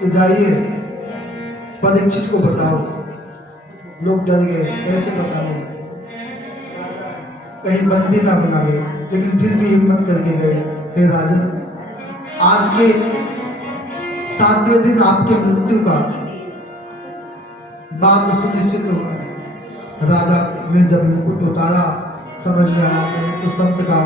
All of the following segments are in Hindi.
कि जाइए परीक्षित को बताओ। लोग डर गए, कैसे बताओ, कहीं बंदी ना बना ले, लेकिन फिर भी हिम्मत करके गए। हे राजन, आज के 7वें दिन आपके मृत्यु का बाद सुनिश्चित होगा। राजा ने जब मुकुट उतारा, समझ में आया मैंने तो संत का,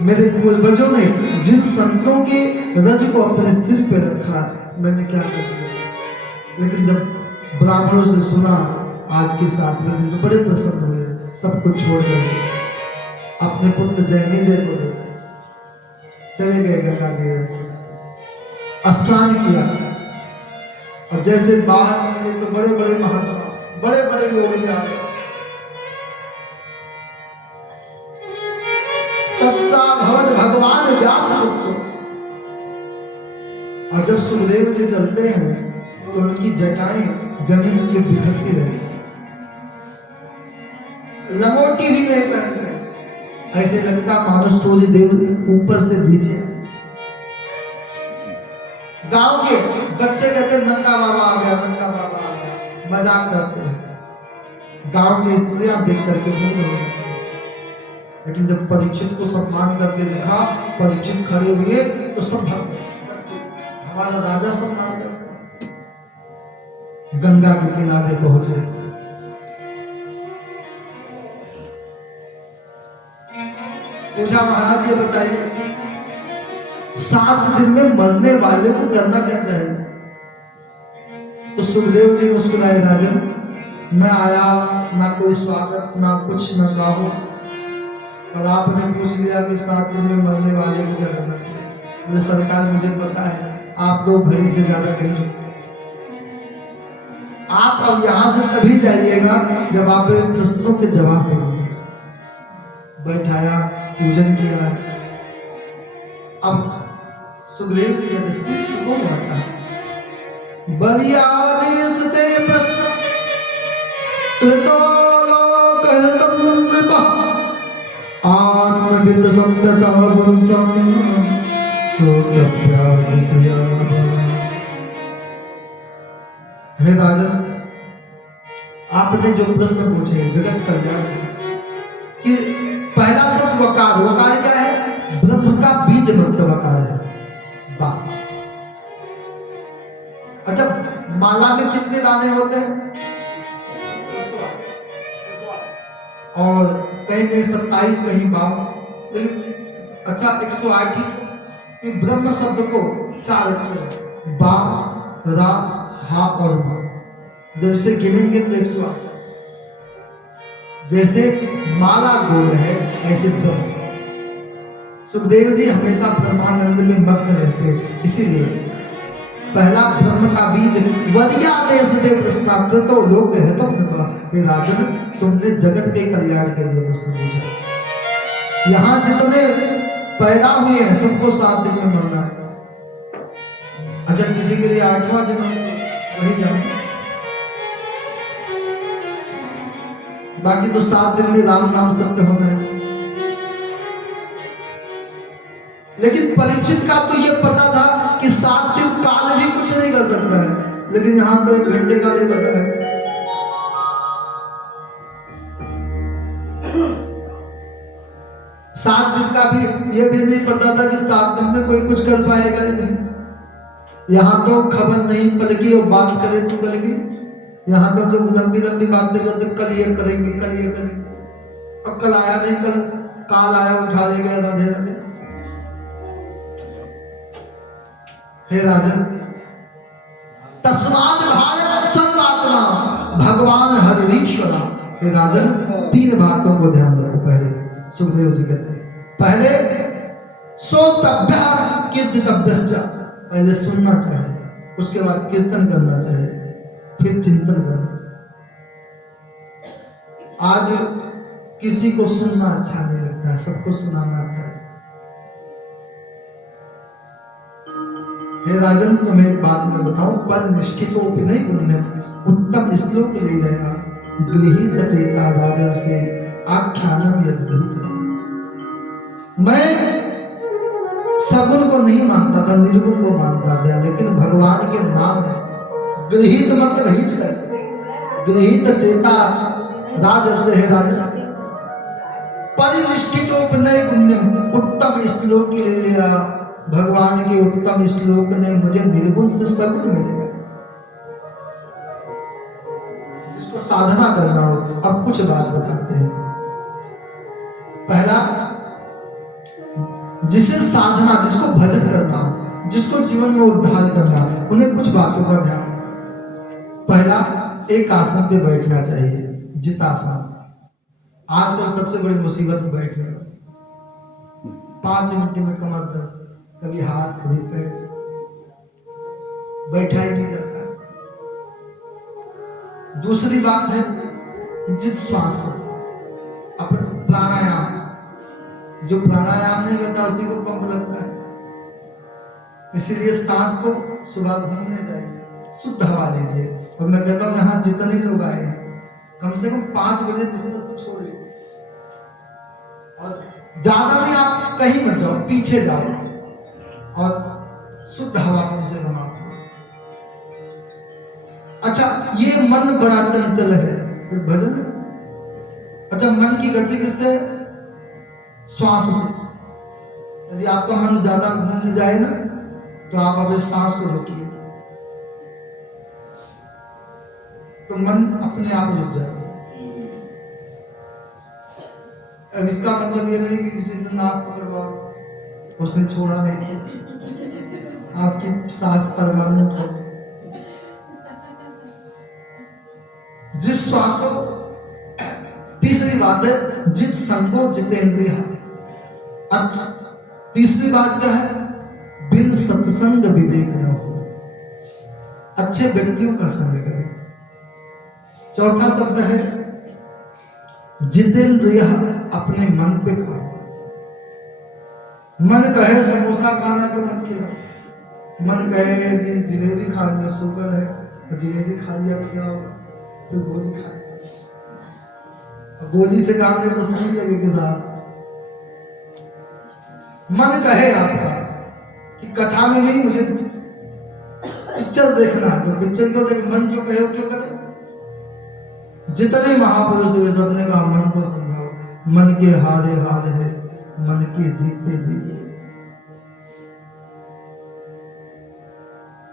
मेरे पूर्वजों ने जिन संतों के रज को अपने सिर पे रखा, मैंने क्या कर दिया। लेकिन जब ब्राह्मणों से सुना आज के 7वें दिन, तो बड़े प्रसन्न हुए। सब कुछ छोड़ कर अपने पुत्र जन्मेजय को चले गए गंगा तीर, स्नान किया। और जैसे बाहर निकले तो बड़े बड़े महात्मा, बड़े बड़े योगी आ गए। तत्ताभवत भगवान व्यास पुत्र। और जब सुखदेव जी चलते हैं तो उनकी जटाएं जमीन पे बिखरती रही, लंगोटी भी नहीं पहन रहे, ऐसे लगता मानो सूर्य देव ऊपर से नीचे। गांव के बच्चे कहते नंगा बाबा आ गया, नंगा बाबा आ गया, मजाक करते हैं। गांव के स्त्रियां देख करके मुग्ध हो जाती हैं। लेकिन जब परीक्षित को सम्मान करके देखा, परीक्षित खड़े हुए तो सब भाग गए। हमारा राजा सम्मान करते। गंगा के किनारे पहुंचे, पूछा महाराज ये बताइए 7 दिन में मरने वाले को करना क्या चाहिए। तो सुखदेव जी मुस्कुराए, राजन मैं आया ना कोई स्वागत ना कुछ ना गाहो, और आपने पूछ लिया कि 7 दिन में मरने वाले को क्या करना चाहिए। बोले सरकार मुझे पता है, आप 2 घड़ी से ज्यादा कहीं, आप अब यहां से तभी जाइएगा जब आप प्रश्नों के जवाब देंगे। बैठाया, पूजन किया। अब सुखदेव जी का स्त्री सुको वाचा बलियादेश ते प्रश्न कृतो लोकहितं नृपः आत्मविद संसदा वंशं सोऽप्याविशया। हे राजन, आपने जो प्रश्न पूछे जगत कल्याण कि पहला शब्द वकार, वकार क्या है, ब्रह्म का बीज मंत्र वकार है। बात अच्छा, माला में कितने दाने होते हैं, और कहीं कहीं 27 कहीं 52, अच्छा 108 की ब्रह्म शब्द को 4 अक्षर बा रा हा और मा, जब से गिनेंगे तो 108। जैसे माला गोल है ऐसे ब्रह्म। सुखदेव जी हमेशा ब्रह्मानंद में मग्न रहते, इसीलिए पहला ब्रह्म का बीज वरिया देश में प्रश्नाकृत तो लोग हेतु हे राजन, तुमने जगत के कल्याण के लिए प्रश्न पूछा। यहाँ जितने पैदा हुए हैं सबको 7 दिन में मरना है। अच्छा, किसी के लिए 8वां दिन वही जाओ, बाकी तो 7 दिन में राम नाम सत्य होना है। लेकिन परीक्षित का तो ये पता था कि 7 दिन काल भी कुछ नहीं कर सकता है, लेकिन यहां तो 1 घंटे का नहीं पता है। 7 दिन का भी ये भी नहीं पता था कि 7 दिन में कोई कुछ कर पाएगा ही नहीं। यहां तो खबर नहीं पलकी और बात करे तो पलकी। यहाँ तो लोग लंबी लंबी बातें करते, कल ये करेंगे, कल ये करेंगे, अब कल आया नहीं, कल काल आया उठा ले गया, राधे राधे। हे राजन, तस्मात् भारत सर्वात्मा भगवान हरिश्वरा। हे राजन, 3 बातों को ध्यान रखो। पहले सुखदेव जी कहते हैं, पहले सोतभ्य कीर्तितभ्यश्च, पहले सुनना चाहिए, उसके बाद कीर्तन करना चाहिए, फिर चिंतन करना। आज किसी को सुनना अच्छा नहीं लगता है, सबको सुनाना अच्छा है। हे राजन, तुम्हें एक बात मैं बताऊं, पर निष्ठितो नहीं बोलने उत्तम श्लोक ले गया, गृहीत चेता राजन से आख्यानम यद्गृहीत। मैं सगुण को नहीं मानता था, निर्गुण को मानता था, लेकिन भगवान के नाम गृहित मतलब हिच गृहित चेता राजर्षि है राजा परिनिष्ठितोपनय पुण्यम, उत्तम श्लोक ले लिया भगवान के उत्तम श्लोक ने मुझे निर्गुण से सगुण मिलेगा। जिसको साधना करना हो, अब कुछ बात बताते हैं। पहला, जिसे साधना, जिसको भजन करना हो, जिसको जीवन में उद्धार करना हो, उन्हें कुछ बातों का ध्यान। पहला, एक आसन पे बैठना चाहिए, जितासन। आजकल सबसे बड़ी मुसीबत बैठने, 5 मिनट में कमर दर्द, कभी हाथ कभी पैर, बैठा ही नहीं जाता। दूसरी बात है जित श्वास, अपन प्राणायाम, जो प्राणायाम नहीं करता उसी को पंप लगता है। इसीलिए सांस को सुबह घूमने जाइए, शुद्ध हवा लीजिए। और मैं कहता हूँ यहाँ जितने लोग आए हैं कम से कम 5 बजे बिस्तर से छोड़िए, और ज्यादा नहीं, आप कहीं मत जाओ, पीछे जाओ और शुद्ध हवा उनसे बनाओ। अच्छा, ये मन बड़ा चंचल है, फिर भजन। अच्छा, मन की गति किससे? श्वास से। यदि आपका मन ज्यादा घूमने जाए ना, तो आप अपने सांस को रोकिए, तो मन अपने आप रुक जाएगा। अब इसका मतलब ये नहीं कि किसी दिन आप पकड़वाओ, उसने छोड़ा नहीं, आपकी सांस परमानेंट हो। जिस श्वास को, तीसरी बात है जित संको जितेंद्रिय। अच्छा, तीसरी बात क्या है? बिन सत्संग विवेक न हो, अच्छे व्यक्तियों का संग करें। चौथा शब्द है जितेंद्रिय, अपने मन पे खाओ। मन कहे समोसा खाना तो मत खिलाओ, मन कहे जिलेबी खा लिया, शुगर है, जिलेबी खा लिया तो क्या होगा, तो गोली खा लिया, गोली से काम में तो सही लगेगी साहब। मन कहे आपका कि कथा में नहीं, मुझे पिक्चर देखना है, तो पिक्चर क्यों देखे? मन जो कहे वो क्यों करे? जितने महापुरुष हुए सबने कहा मन को समझाओ, मन के हारे हार है, मन के जीते जीते।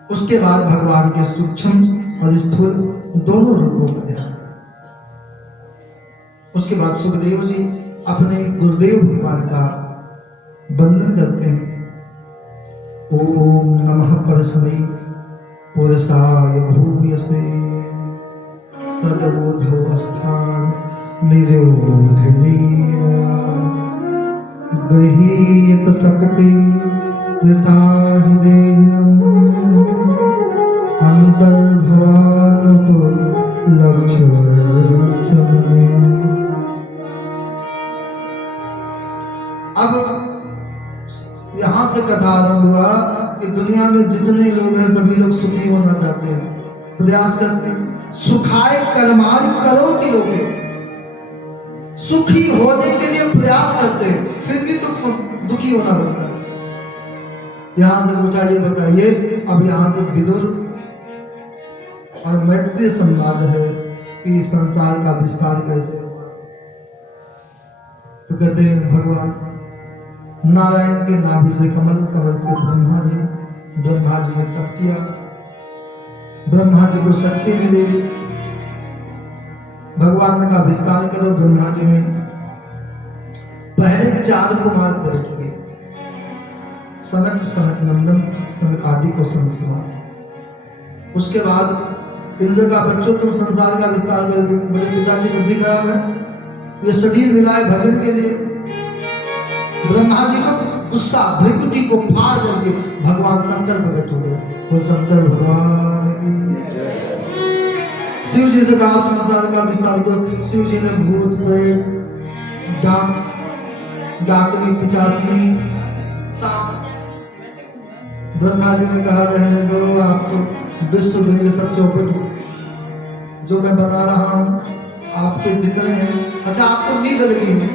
उसके बाद भगवान के सूक्ष्म और स्थूल दोनों रूपों में है। उसके बाद सुखदेव जी अपने गुरुदेव भगवान का वंदन करते हैं। ओम नमः परस्मै पुरुषाय भूयसे सदबोधो स्थान निरोधनीय गृहीत शक्ति कृताहिदेयम् अब यहां से कथा आरंभ हुआ कि दुनिया में जितने लोग हैं सभी लोग सुखी होना चाहते हैं, प्रयास करते हैं। सुखाए कर्माणि करोति लोगे, सुखी होने के लिए प्रयास करते हैं, फिर भी दुखी होना पड़ता है। यहां से पूछा, ये बताइए, अब यहां से विदुर और मैत्री संवाद है कि संसार का विस्तार कैसे होगा। तो कहते हैं भगवान नारायण के नाभि से कमल, कमल से ब्रह्मा जी ने तप किया, ब्रह्मा जी को शक्ति मिली, भगवान ने कहा विस्तार करो। ब्रह्मा जी ने पहले 4 कुमार प्रकट किए, सनक, सनक नंदन, सनक आदि को सनक कुमार। उसके बाद इनसे कहा बच्चों तुम संसार का विस्तार कर दो, मेरे पिताजी बुद्धि खराब है, ये शरीर मिलाए भजन के लिए। ब्रह्मा जी को गुस्सा, भृकुटी को फाड़ करके भगवान शंकर प्रकट हो गए। वो शंकर भगवान की। शिव जी से कहा संसार का विस्तार करो। शिव जी ने भूत प्रेत डाकनी पिचासनी ब्रह्मा जी ने कहा रहने दो, आप तो विश्व के सब चौपट जो मैं बना रहा हूं आपके जितने हैं। अच्छा, आपको नींद लगी है,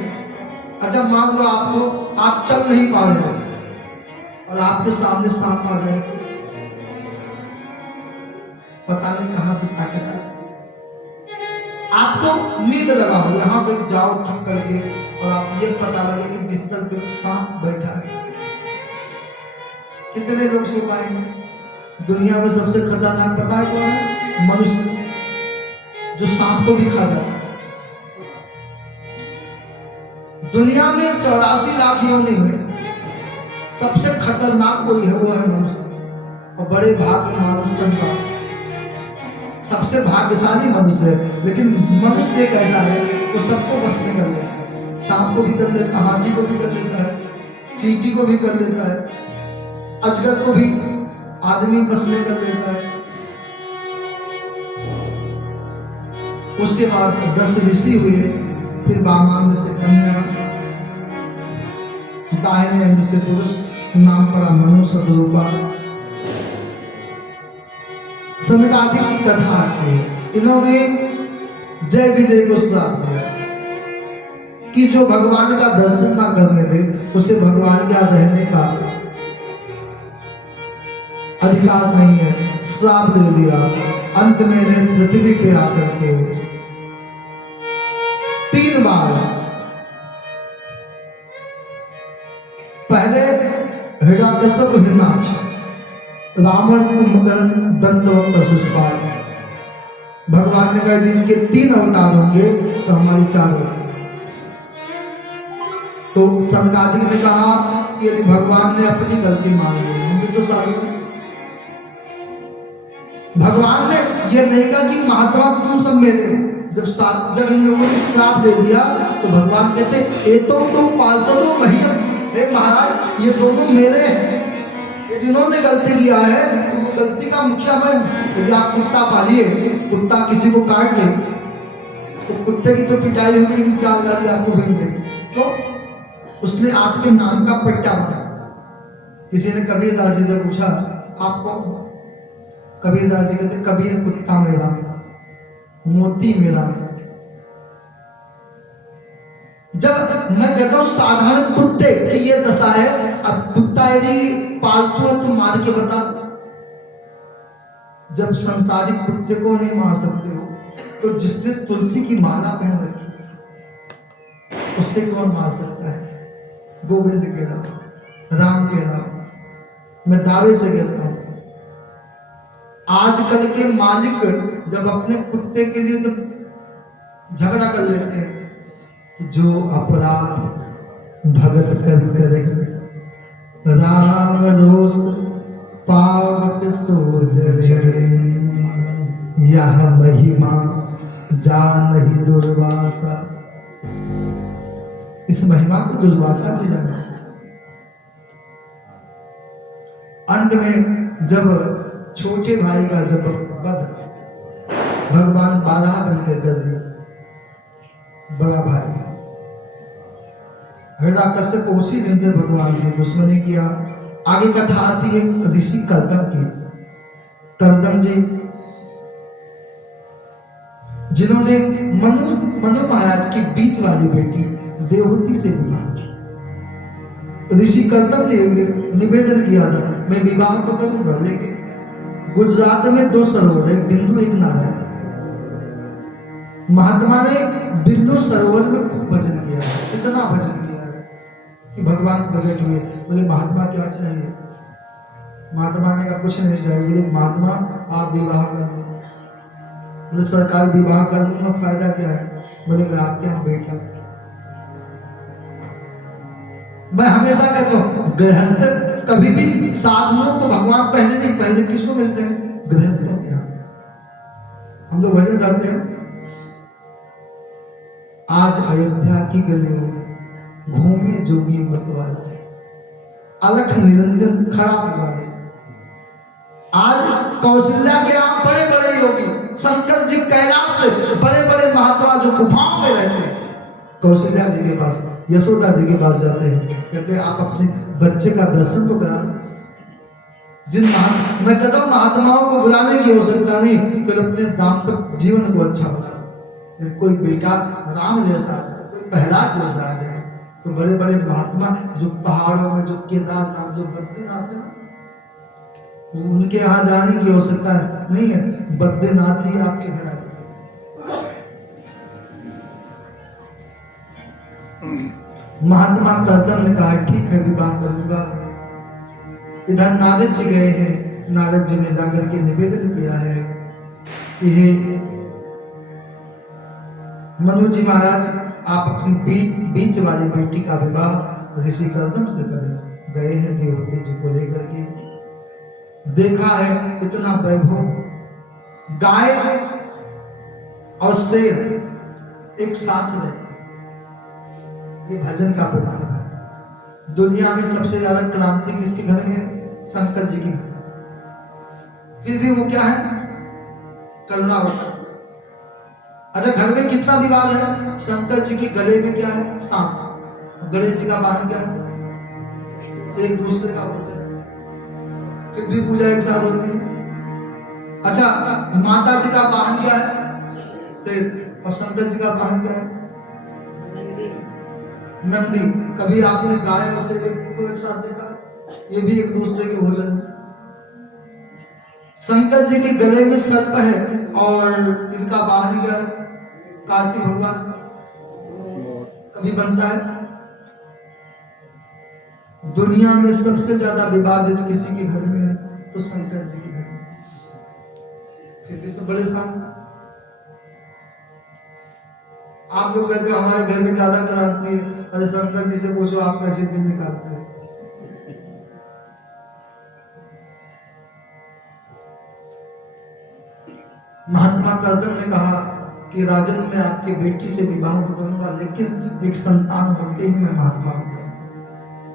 अच्छा मान लो आपको, आप चल नहीं पा रहे, और आपके सामने सांप आ जाए तो पता नहीं कहां से ताकत आए। आपको नींद लगा हो, यहां से जाओ थक करके और आप ये पता लगे कि बिस्तर पे कुछ सांप बैठा है, कितने लोग सो पाएंगे? दुनिया में सबसे खतरनाक पता है कौन है? मनुष्य, जो सांप को भी खा जाता है। दुनिया में 84 लाख योनि में सबसे खतरनाक कोई है, वो है मनुष्य। और बड़े भाग्य मानुष का सबसे भाग्यशाली मनुष्य है। लेकिन मनुष्य एक ऐसा है, वो सबको बस में कर लेता है। सांप को भी कर लेता है, हाथी को भी कर लेता है, चींटी को भी कर लेता है, अजगर को भी आदमी बस में कर लेता है। उसके बाद 10 ऋषि हुए, फिर वामांग से कन्या, दाहिने अंग से पुरुष, नाम पड़ा मनु सदरूपा। सनकादिक की कथा आती है। इन्होंने जय विजय को श्राप दिया कि जो भगवान का दर्शन ना करने दे उसे भगवान के यहाँ रहने का अधिकार नहीं है। श्राप दे दिया। अंत में इन्हें पृथ्वी पे आकर के 3 बार, पहले हिरण्यकश्यप हिरणाक्ष, रावण कुंभकर्ण, दंत और पशुपाल। भगवान ने कहा दिन के 3 अवतार होंगे तो हमारी 4 होंगे। तो सनकादिक ने कहा कि यदि भगवान ने अपनी गलती मान ली, होंगे तो सारे। भगवान ने यह नहीं कहा कि महात्मा तुम सब मेरे हो। जब इन लोगों ने श्राप दे दिया तो भगवान कहते ये तो पार्षदों महिम, हे महाराज ये दोनों मेरे हैं। ये जिन्होंने गलती किया है तो वो गलती का मुखिया मैं। यदि आप कुत्ता पालिए, कुत्ता किसी को काट ले तो कुत्ते की तो पिटाई होगी, लेकिन 4 गाली आपको भी मिलेगी। तो उसने आपके नाम का पट्टा बनाया। किसी ने कबीरदास जी से पूछा आप कौन? कबीरदास जी कहते कबीर कुत्ता मेरा, मोती मेरा। जब मैं कहता हूं साधारण कुत्ते की ये दशा है, अब कुत्ता यदि पालतू है तो मार के बता। जब संसारिक कुत्ते को नहीं मार सकते हो तो जिसने तुलसी की माला पहन रखी उससे कौन मार सकता है? गोविंद के नाम, राम के नाम मैं दावे से कहता हूं। आजकल के मालिक जब अपने कुत्ते के लिए जब झगड़ा कर लेते हैं तो जो अपराध भगत कर करे, राम रोष पावक सोज रे, यह महिमा जानहि दुर्वासा। इस महिमा को दुर्वासा से जाना। अंत में जब छोटे भाई का जब वध भगवान बाधा बनकर कर दिया, बड़ा भाई हिरण्यकश्यप उसी दिन से भगवान से दुश्मनी किया। आगे कथा आती है ऋषि कर्दम की। कर्दम जी जिन्होंने मनु महाराज की बीच वाली बेटी देवहूति से विवाह। ऋषि कर्दम ने निवेदन किया था मैं विवाह तो करूंगा, लेकिन गुजरात में 2 सरोवर है, बिंदु एक नारायण। महात्मा ने बिंदु सरोवर में खूब भजन किया है, इतना भजन किया है कि भगवान प्रकट हुए। बोले महात्मा क्या चाहिए? महात्मा ने कहा कुछ नहीं चाहिए। बोले महात्मा आप विवाह कर लो। बोले सरकार विवाह कर लूंगा, फायदा क्या है? बोले मैं आपके यहाँ बैठा। मैं हमेशा कहता हूँ गृहस्थ कभी भी साधनों को भगवान पहले नहीं, पहले किसको मिलते हैं? गृहस्थों के यहाँ। हम लोग भजन करते हैं। आज अयोध्या की गलियों में घूमे जोगी मतवाले, अलख निरंजन खड़ा वाले। आज कौशल्या के यहाँ बड़े बड़े योगी, शंकर जी कैलाश से बड़े बड़े महात्मा जो गुफाओं में रहते हैं, कौशल्या जी के पास, यशोदा जी के पास जाते हैं, कहते हैं आप अपने बच्चे का दर्शन तो करा। मैं कहता हूँ महात्माओं को बुलाने की आवश्यकता नहीं, केवल अपने दाम्पत्य जीवन को अच्छा बना। कोई बेटा राम जैसा, कोई प्रहलाद जैसा आ जाए, तो बड़े बड़े महात्मा जो पहाड़ों में, जो केदारनाथ, जो बद्रीनाथ है ना, उनके यहाँ जाने की आवश्यकता नहीं है, बद्रीनाथ ही आपके घर आ जाए। महात्मा कर्दम ने कहा ठीक है, विवाह करूंगा। इधर नारद जी गए हैं, नारद जी ने जाकर के निवेदन किया है कि हे मनु जी महाराज, आप अपनी बीच वाली बेटी का विवाह ऋषि कर्दम से करें। गए हैं देवहूति जी को लेकर के, देखा है इतना वैभव, गाय और शेर एक साथ रहते, ये भजन का प्रभाव है। दुनिया में सबसे ज्यादा क्रांति किसके घर में? शंकर जी के घर। फिर भी वो क्या है? करुणा होता। अच्छा, घर में कितना दीवार है? शंकर जी के गले में क्या है? सांप। गणेश जी का वाहन क्या है? एक दूसरे का होता है, फिर भी पूजा एक साथ होती है। अच्छा, माता जी का वाहन क्या है? शेर। और शंकर जी का वाहन क्या है? नंदी। कभी आपने गाय और शेर को एक साथ देखा? ये भी एक दूसरे के भोजन। शंकर जी के गले में सर्प है और इनका वाहन क्या है? कार्तिक भगवान। कभी बनता है? दुनिया में सबसे ज्यादा विवादित किसी के घर में है तो शंकर जी के घर में। फिर भी सब बड़े सांस। आप लोग कहते हो हमारे घर में ज्यादा क्रांति है, अरे शंकर जी से पूछो आप कैसे दिन निकालते हैं। महात्मा कर्दम ने कहा कि राजन, मैं आपकी बेटी से विवाह करूंगा, लेकिन एक संतान होते ही मैं महात्मा हो जाऊंगा,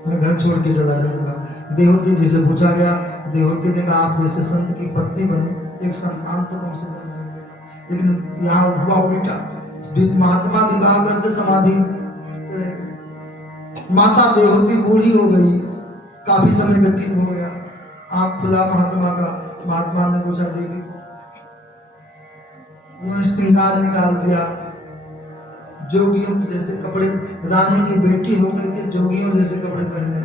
मैं घर छोड़ के चला जाऊंगा। देवहूति जी से पूछा गया, देवहूति ने कहा आप जैसे संत की पत्नी बने, एक संतान तो कम से कम जाएंगे। लेकिन यहाँ हुआ उल्टा, महात्मा विवाह करते समाधि। माता देवहूति बूढ़ी हो गई, काफी समय व्यतीत हो गया, आंख खुला महात्मा का। महात्मा ने पूछा देवी, उन्होंने श्रृंगार निकाल दिया, जोगियों जैसे कपड़े, रानी की बेटी हो गई कि जोगियों जैसे कपड़े पहने,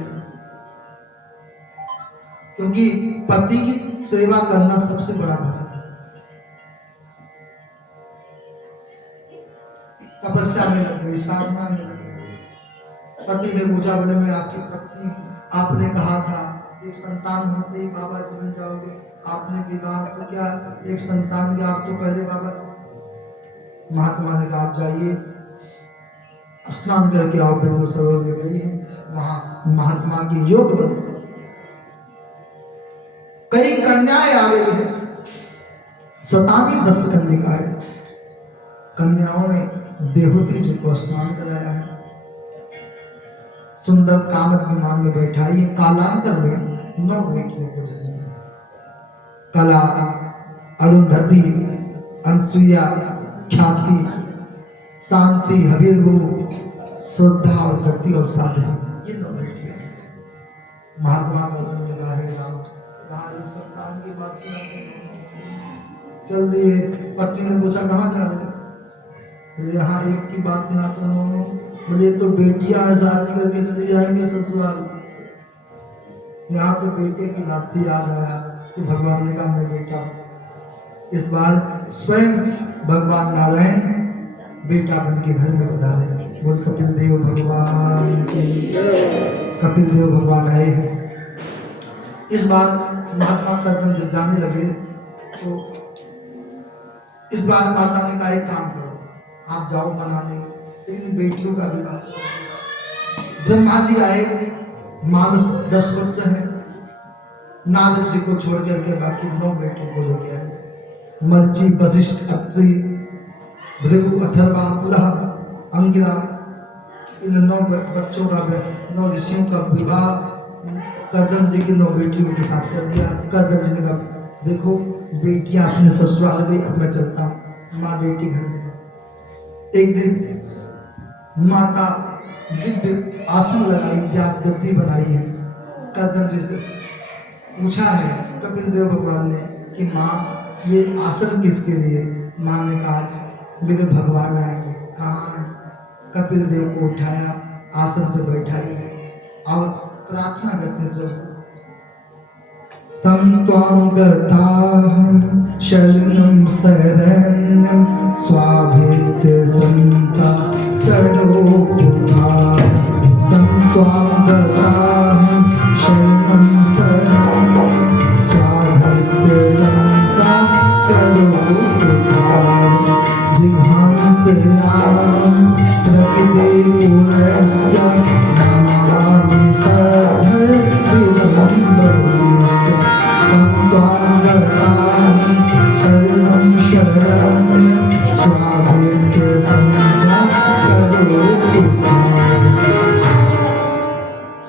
क्योंकि पति की सेवा करना सबसे बड़ा भजन है। तपस्या में लग गई, साधना में लग गई। पति ने पूछा, बोले मैं आपकी पत्नी, आपने कहा था एक संतान होते ही बाबा जी बन जाओगे, आपने विवाह तो क्या एक संतान के, आप तो पहले बाबा जी। महात्मा ने कहा आप जाइए, स्नान करके आओ। फिर वो सरोवर में गई, वहां महात्मा की योग बन, कई कन्याएं आ गई है, 27 कन्याएं। कन्याओं ने देवहूति जी को स्नान कराया है, सुंदर कामत विमान में बैठाई। कालांतर में 9 बेटियों को जन्म दिया। कला, अरुंधति, अनसुईया, ख्याति, शांति, हबीरबू, श्रद्धा और भक्ति और साधना, ये 9 बेटियां। महात्मा कर्दम ने कहा एक संतान की बात चल दिए। पत्नी ने पूछा कहाँ जा रहे? यहाँ एक की बात यहाँ तो दोनों। बोले तो बेटियां शादी करके चले जाएंगे ससुराल, यहाँ तो बेटे की नाती याद आया कि भगवान ने कहा मैं बेटा। इस बार स्वयं भगवान नारायण बेटा बन के घर में पधारे। बोल कपिल देव भगवान की। कपिल देव भगवान आए। इस बार महात्मा कर्दम जब जाने लगे तो इस बार माता ने कहा एक काम करो, आप जाओ मनाने, लेकिन बेटियों का विवाह। ब्रह्मा जी आए, मानस 10 वर्ष है, नारद जी को छोड़ करके बाकी 9 बेटों को लेके आए। मर्ची, वशिष्ठ, अत्रि, भृगु, अथर्वा, पुलह, अंगिरा, इन 9 बच्चों का, 9 ऋषियों का विवाह कर्दम जी की 9 बेटियों के साथ कर दिया। कर्दम जी ने कहा देखो बेटियां अपने ससुराल गई, अब मैं चलता हूँ। माँ बेटी घर में। एक दिन माता दिव्य आसन लगाई, व्यास गद्दी बनाई है। कर्दम जी से पूछा है कपिल देव भगवान ने कि माँ ये आसन किसके लिए? माँ ने कहा मेरे भगवान आएंगे। कहाँ? कपिल देव को उठाया, आसन पे बैठाइए और प्रार्थना करते प्रभु तम त्वां गताहं शरणं शरण्यं स्वाभित्य संसारो उद्धार तम त्वां गताहं शरणं शरण्यं स्वाभित्य संसारो उद्धार जिघांसयां प्रतिदेवस्य नमामि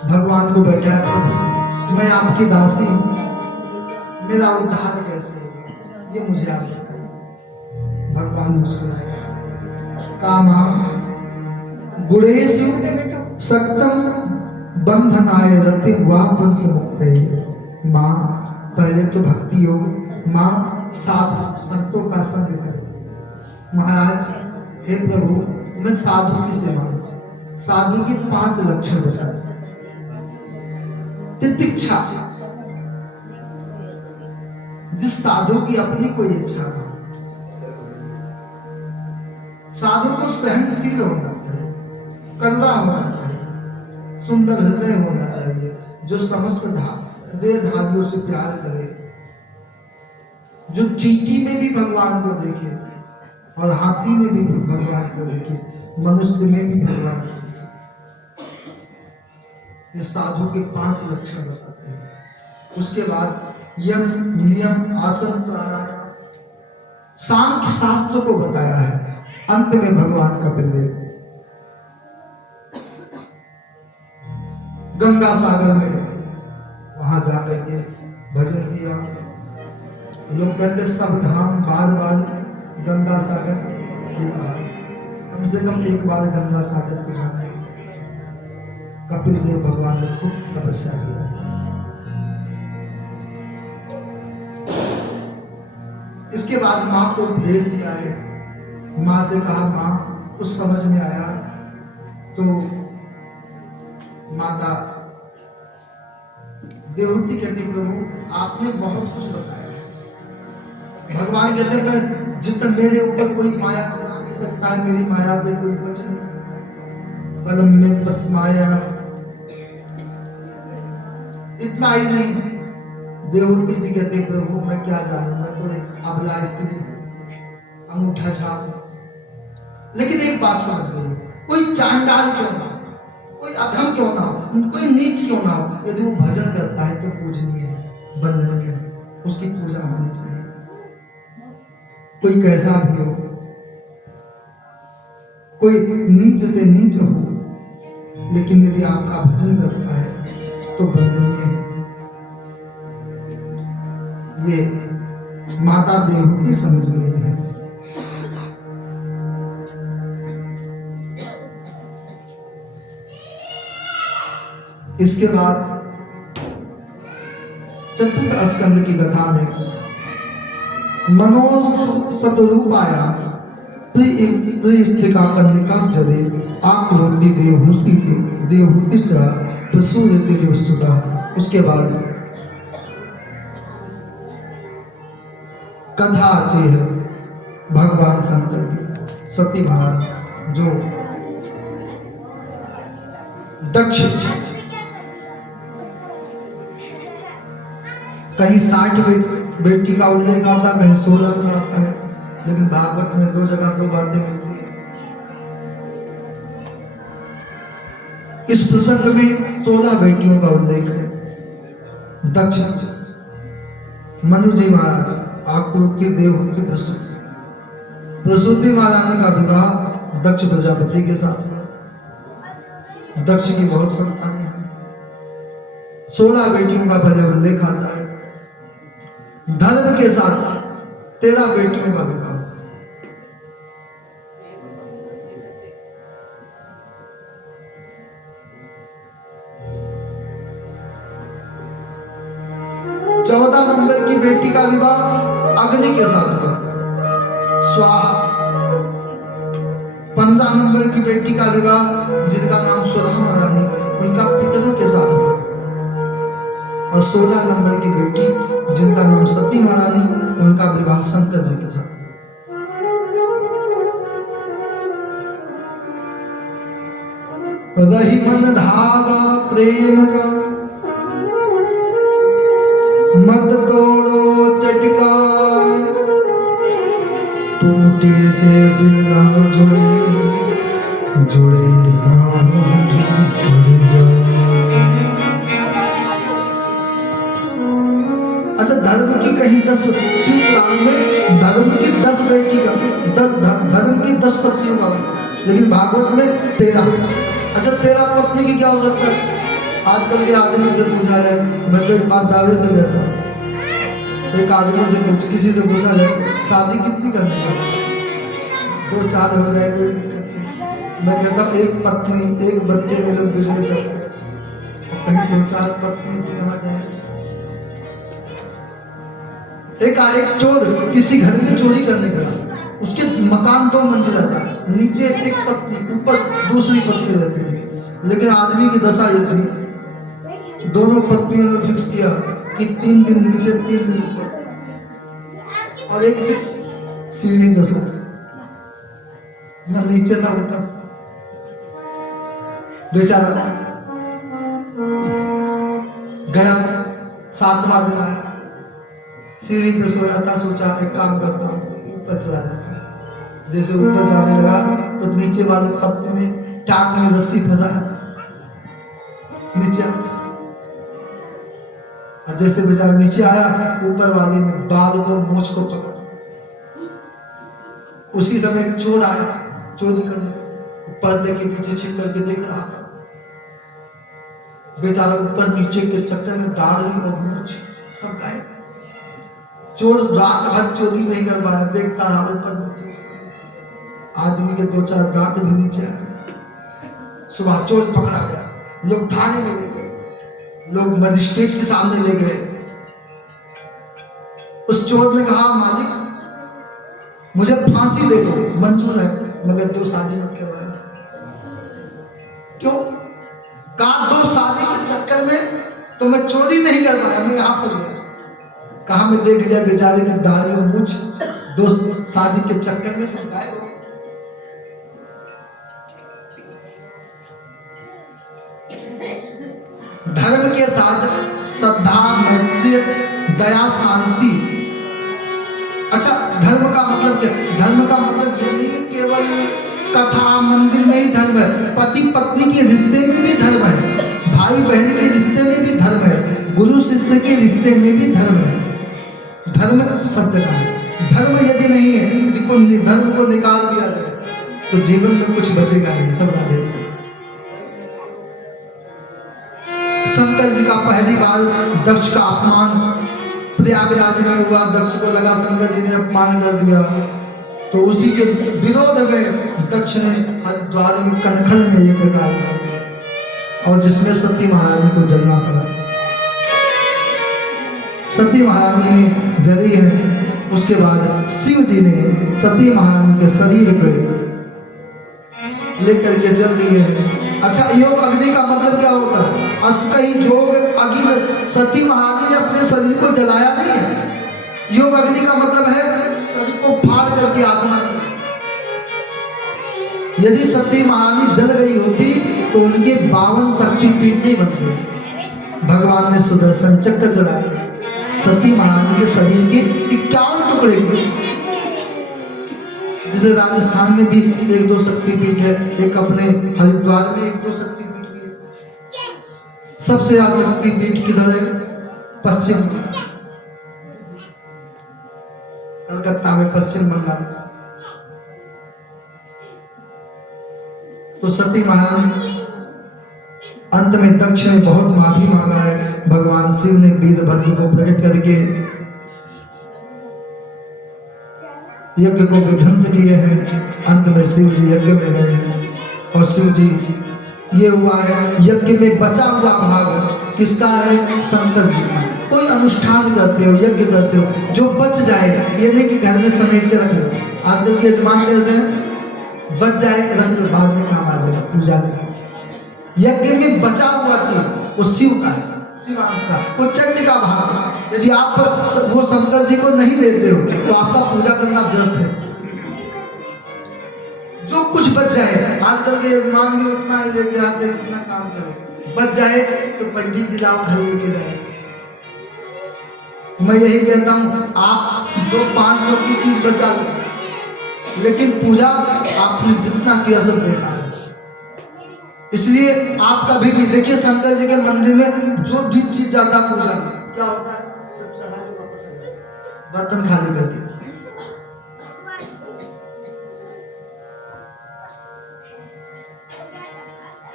भगवान को बैठा मैं आपकी दासी हूं, मेरा उद्धार कैसे होगा ये मुझे आप बताइए। भगवान मुस्कुराए कामा गुणेषु सक्तम बंधनाय रति वापन समझते माँ पहले तो भक्ति योग माँ साधु संतों का संग करे। महाराज हे प्रभु मैं साधु की सेवा साधु की 5 लक्षण बताए। तितिक्षा जिस साधु की अपनी कोई इच्छा हो, साधु को सहनशील होना चाहिए, करुणा होना चाहिए, सुंदर हृदय होना चाहिए, जो समस्त देहधारियों से प्यार करे, जो चींटी में भी भगवान को देखे और हाथी में भी भगवान को देखे, मनुष्य में भी भगवान को देखे। ये साधु के 5 लक्षण बताते हैं। उसके बाद यम नियम आसन प्राणायाम सांख्य शास्त्र को बताया है। अंत में भगवान कपिल देव गंगा सागर में वहां जाकर के भजन किया। लोग कहते सब धाम बार बार गंगा सागर एक बार, कम से कम एक बार गंगा सागर को जाना। कपिल देव भगवान ने खूब तपस्या किया। इसके बाद माँ को उपदेश दिया है। माँ से कहा माँ कुछ समझ में आया तो माता देवहूति कहती प्रभु आपने बहुत कुछ बताया। भगवान कहते मैं जितना मेरे ऊपर कोई माया चला नहीं सकता है, मेरी माया से कोई बच नहीं सकता। परम में बस माया इतना ही नहीं। देवहूति जी कहते प्रभु मैं क्या जानूं, मैं तो एक अबला स्त्री अंगूठा छाप। लेकिन एक बात समझ लीजिए, कोई चांडाल क्यों ना, कोई अधम क्यों ना हो, कोई नीच क्यों ना हो, यदि वो भजन करता है तो पूजनीय है, वंदनीय है, उसकी पूजा होनी चाहिए। कोई कैसा भी हो, कोई नीच से नीच हो, लेकिन यदि आपका भजन करता है तो वंदनीय है। ये माता देवहूति समझ लीजिए। इसके बाद चतुर्थ स्कंद की कथा में मनो सतरूपाया त्रिस्त्रिका कन्निका जदे आकृति देवहूति प्रसूति वस्तुता। उसके बाद कथा आती है भगवान शंकर की। सती महाराज जो दक्ष कहीं 60 बेटी का उल्लेख आता, कहीं 16 का आता है, लेकिन भागवत में 2 जगह 2 बातें मिलती है। इस प्रसंग में 16 बेटियों का उल्लेख है। दक्ष, मनु जी महाराज, आकृति देवहूति प्रसूति महारानी का विवाह दक्ष प्रजापति के साथ हुआ। दक्ष की बहुत संतानें हैं। 16 बेटियों का पहले उल्लेख आता है। धर्म के साथ 13 बेटियों का विवाह। चौदह नंबर की बेटी का विवाह अग्नि के साथ हुआ, स्वाहा। 15 नंबर की बेटी का विवाह जिनका नाम सुधा महारानी, उनका पितरों के साथ हुआ। और 16 नंबर की बेटी जिनका नाम सती महारानी, उनका विवाह शंकर जी के साथ। रही मन धागा प्रेम का, मत तोड़ो चटका, टूटे से बिना जुड़े जुड़े गांठ जुड़ जाओ। अच्छा, धर्म की कहीं 10 शिव पुराण में धर्म की 10 बेटी का, धर्म की 10 पत्नियों का, लेकिन भागवत में 13। अच्छा, 13 पत्नी की क्या हो सकता है? आजकल के आदमी से पूछा जाए, मैं तो एक बात दावे से कहता हूँ, एक आदमी से पूछ, किसी से पूछा जाए शादी कितनी करनी चाहिए, 2-4 हो जाए कोई दिक्कत नहीं। मैं कहता हूँ एक पत्नी एक बच्चे में लोग बिजनेस करते हैं, कहीं 2-4 पत्नी की कहा जाए। एक चोर किसी घर में चोरी करने गया, उसके मकान 2 मंजिल रहता है, नीचे एक पत्नी, ऊपर दूसरी पत्नी रहती है। लेकिन आदमी की दशा ये थी, दोनों पत्नियों ने फिक्स किया कि 3 दिन नीचे 3 दिन ऊपर, और एक दिन सीढ़ी में सो, ना नीचे ना ऊपर। बेचारा गया, 7वां दिन आया, सीढ़ी पे सोया था, सोचा एक काम करता हूँ ऊपर चला जाता है। जैसे ऊपर जाने लगा तो नीचे वाले पत्नी ने टांग में रस्सी फंसा, नीचे जैसे बेचारा नीचे आया, ऊपर वाली ने बाल को मोछ को पकड़ा। उसी समय चोर आया, चोरी करने, पर्दे के पीछे छिप करके देख रहा था। बेचारा ऊपर नीचे के चक्कर में दाढ़ी और मूछ सब गायब। चोर रात भर चोरी नहीं कर पाया, देखता रहा ऊपर नीचे, आदमी के 2-4 दांत भी नीचे आ गए। सुबह चोर पकड़ा गया, लोग थाने में ले गए, लोग मजिस्ट्रेट के सामने ले गए। उस चोर ने कहा, मालिक मुझे फांसी दे दो, मंजूर है, मगर 2 शादी मत करवाए। क्यों? कहा 2 शादी के चक्कर में तो मैं चोरी नहीं कर पाया, मैं यहाँ फंस गया। कहा मैं देख लिया बेचारे की दाढ़ी और मूछ 2 शादी के चक्कर में सब गायब हो गए। धर्म के साथ श्रद्धा, मैत्री, दया, शांति। अच्छा, धर्म का मतलब क्या? धर्म का मतलब ये नहीं केवल कथा मंदिर में ही धर्म है, पति पत्नी के रिश्ते में भी धर्म है, भाई बहन के रिश्ते में भी धर्म है, गुरु शिष्य के रिश्ते में भी धर्म है। धर्म सब जगह है। धर्म यदि नहीं है, यदि धर्म को निकाल दिया जाए तो जीवन में कुछ बचेगा नहीं, सब राधे। शंकर जी का पहली बार दक्ष का अपमान प्रयागराज में हुआ, दक्ष को लगा शंकर जी ने अपमान कर दिया, तो उसी के विरोध में दक्ष ने हरिद्वार में कनखल में ये प्रकार किया, और जिसमें सती महारानी को जलना पड़ा। सती महारानी ने जली है, उसके बाद शिव जी ने सती महारानी के शरीर को लेकर के जल दिए। अच्छा, योग अग्नि का मतलब क्या होता है? अस्तई योग अग्नि, सती महारानी ने अपने शरीर को जलाया नहीं है। योग अग्नि का मतलब है शरीर को फाड़ करके आत्मा। यदि सती महारानी जल गई होती तो उनके 52 शक्तिपीठ बन गए। भगवान ने सुदर्शन चक्र चलाया, सती महारानी के शरीर के 51 टुकड़े हुए। जैसे राजस्थान में भी 1-2 शक्तिपीठ है, एक अपने हरिद्वार में 1-2 शक्तिपीठ भी है। सबसे ज्यादा शक्तिपीठ किधर है? पश्चिम, कलकत्ता में, पश्चिम बंगाल। तो सती महारानी अंत में दक्ष ने बहुत माफी मांगा है। भगवान शिव ने वीरभद्र को प्रकट करके यज्ञ को विध्वंस किए हैं। अंत में शिव जी यज्ञ में गए हैं, और शिव जी ये हुआ है, यज्ञ में बचा हुआ भाग किसका है? शंकर जी का। कोई अनुष्ठान करते हो, यज्ञ करते हो, जो बच जाए, ये नहीं कि घर में समेट के रख लो। आजकल के जमाने कैसे हैं, बच जाए रख लो, बाद में काम आ जाएगा पूजा में। यज्ञ में बचा हुआ चीज वो शिव का है, शिवांश का, वो चंड का भाग है। यदि आप वो शंकर जी को नहीं देते हो तो आपका पूजा करना व्यर्थ है। जो कुछ बच जाए, आजकल के यजमान भी उतना ही लेके आते जितना काम चले, बच जाए तो पंडित जी लाओ घर लेके जाए। मैं यही कहता हूँ, आप 200-500 की चीज बचा लो, लेकिन पूजा आपने जितना किया सब बेकार है। इसलिए आप कभी भी देखिए शंकर जी के मंदिर में जो भी चीज जाता पूजा में क्या होता है, सब चढ़ा के वापस आ जाता है, बर्तन खाली करके।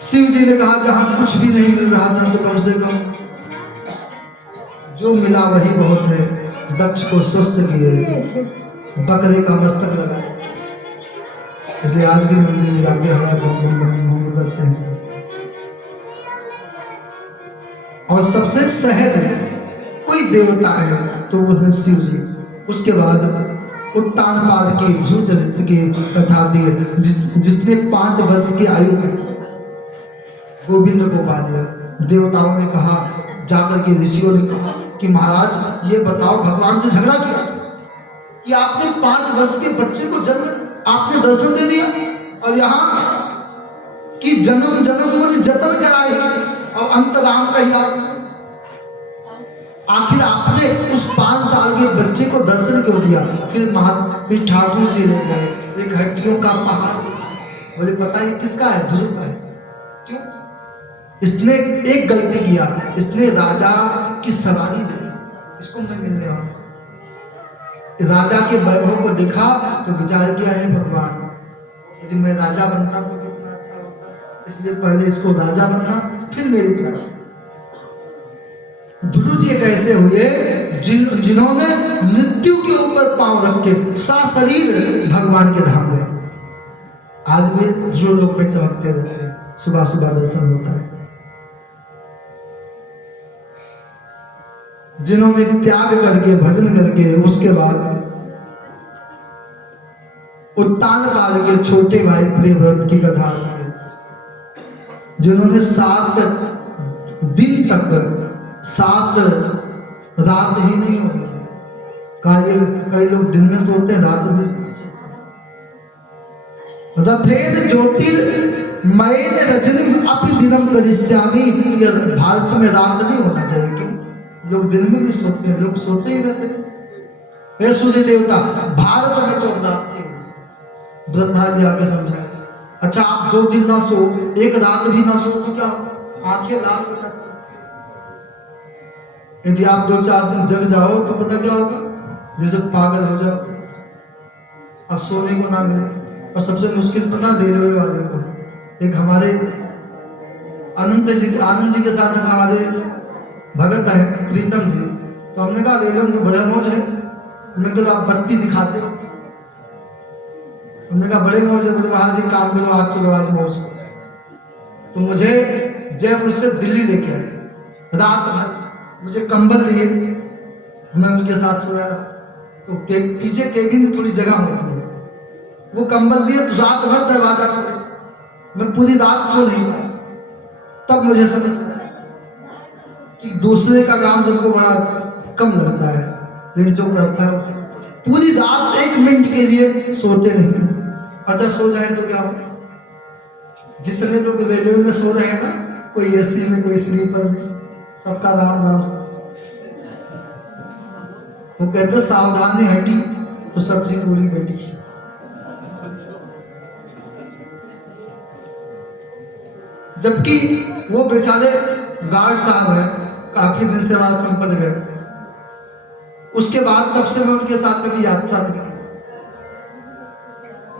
शिव जी ने कहा जहां कुछ भी नहीं मिल रहा था तो कम से कम जो मिला वही बहुत है। दक्ष को स्वस्थ किए, बकरे का मस्तक लगाए। इसलिए आज भी मंदिर में जाके हमारे करते हैं। और सबसे सहज कोई देवता है तो वो है शिव जी। उसके बाद उत्तानपाद की भ्रू चरित्र की कथा दी, जिसने 5 वर्ष की आयु में गोविंद को पा लिया। देवताओं ने कहा, जाकर के ऋषियों ने कहा कि महाराज ये बताओ, भगवान से झगड़ा किया कि आपने 5 वर्ष के बच्चे को जन्म, आपने दर्शन दे दिया, और यहाँ कि जन्म जन्म ने जतन कराए और अंतराम का ही आखिर आपने उस 5 साल के बच्चे को दर्शन क्यों दिया? फिर महावीर ठाकुर जी ने गए, एक हड्डियों का पहाड़, बोले पता है किसका है? ध्रुव का है। क्यों? इसने एक गलती किया, इसने राजा की सवारी दी, इसको मैं मिलने वाला। राजा के वैभव को देखा तो विचार किया है भगवान, यदि मैं राजा बनता तो कितना अच्छा होता, इसलिए पहले इसको राजा बनना फिर मेरी प्राप्ति। ध्रुव जी कैसे हुए? जिन्होंने मृत्यु के ऊपर पांव रख के सशरीर भगवान के धाम गए। आज भी ध्रुव लोग पे चमकते रहते हैं, सुबह सुबह दर्शन होता है। जिन्होंने त्याग करके भजन करके उसके बाद उत्तानपाद के छोटे भाई प्रियव्रत की कथा आती है, जिन्होंने 7 दिन तक 7 रात ही नहीं होती। कई लोग दिन में सोते हैं, रात में रथेन ज्योतिर्मयेन रजनीम अपि दिनम करिष्यामि। भारत में रात नहीं होना चाहिए, क्यों? लोग दिन में भी सोते हैं, लोग सोते ही रहते हैं। हे सूर्य देवता, भारत में तो रात नहीं होती। ब्रह्मा जी आके समझाए, अच्छा आप 2 दिन ना सो, 1 रात भी ना सो तो क्या आंखें लाल हो जाती? यदि आप 2-4 दिन जग जाओ तो पता क्या होगा? जैसे पागल हो जाओ, अब सोने को ना मिले। और सबसे मुश्किल पता रेलवे वाले को, एक हमारे आनंद जी के साथ हमारे भगत है प्रीतम जी, तो हमने कहा रेलवे में बड़ा मौज है। हमने कहा आप बत्ती दिखाते हो, हमने कहा बड़े मौज है। बोले महाराज जी काम करो, आज चलो आज मौज। तो मुझे जयपुर से दिल्ली लेके आए, रात भर मुझे कंबल दिए, मैं उनके साथ सोया। तो पीछे केबिन में थोड़ी जगह होती है, वो कंबल दिए, तो रात भर दरवाजा खोले, मैं पूरी रात सो नहीं पाया। तब मुझे समझ आया कि दूसरे का काम सबको बड़ा कम लगता है, लेकिन जो करता है पूरी रात 1 मिनट के लिए सोते नहीं। अच्छा सो जाए तो क्या हो? जितने लोग रेलवे में सो रहे हैं ना, कोई एसी में, कोई स्लीपर में, सबका राम राम। वो कहते सावधानी हटी तो सब्जी पूरी बेटी। जबकि वो बेचारे गार्ड साहब है, काफी दिन से बाद संपद गए, उसके बाद तब से मैं उनके साथ कभी यात्रा नहीं की।